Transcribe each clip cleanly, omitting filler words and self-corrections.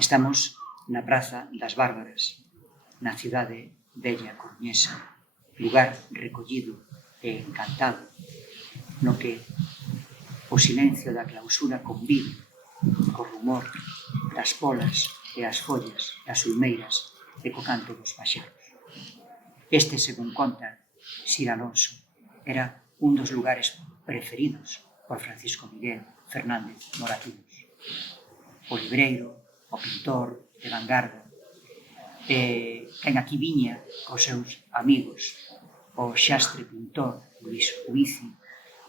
Estamos na Praza das Bárbaras, na cidade bella coruñesa, lugar recollido e encantado, no que o silencio da clausura convive co rumor das polas e as follas das ulmeiras e co canto dos paxaros. Este, según conta Sir Alonso, era un dos lugares preferidos por Francisco Miguel Fernández Moratinos. O libreiro, o pintor de vanguarda, quen aquí viña cos seus amigos, o xastre pintor Luis Ubici,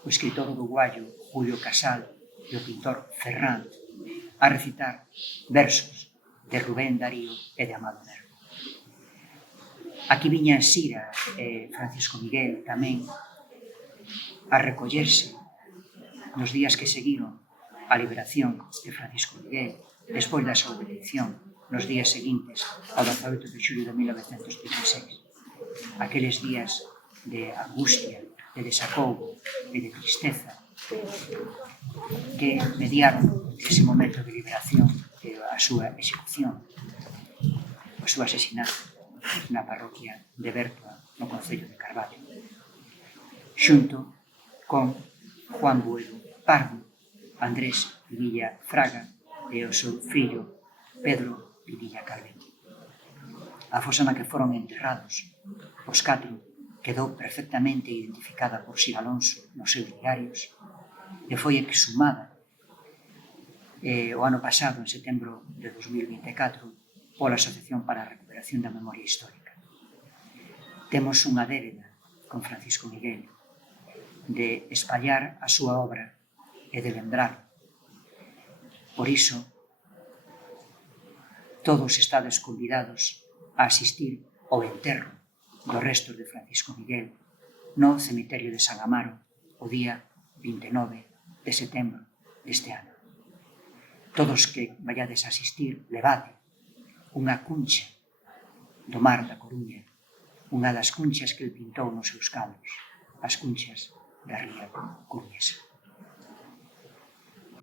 o escritor uruguayo Julio Casal e o pintor Ferrán, a recitar versos de Rubén Darío e de Amado Nervo. Aquí viña Sira e Francisco Miguel tamén a recollerse nos días que seguiron a liberación de Francisco Miguel, despois da súa detención, nos días seguintes ao 18 de xulio de 1936. Aqueles días de angustia, de desacougo e de tristeza que mediaron ese momento de liberación e a súa execución, o seu asesinato na parroquia de Bertoa, no concello de Carballo, xunto con Juan Buedo Pardo, Andrés Villa Fraga e o seu fillo Pedro Vidilla Calvén. A fosa na que foron enterrados os catro quedou perfectamente identificada por Sir Alonso nos seus diarios e foi exhumada o ano pasado, en setembro de 2024, pola Asociación para a Recuperación da Memoria Histórica. Temos unha débeda con Francisco Miguel de espallar a súa obra e de lembrar. Por iso, todos estades convidados a asistir ao enterro dos restos de Francisco Miguel no cemiterio de San Amaro o día 29 de setembro deste ano. Todos que vayades a asistir, levade unha cuncha do mar da Coruña, unha das cunchas que el pintou nos seus cadros, as cunchas da ría coruñesa.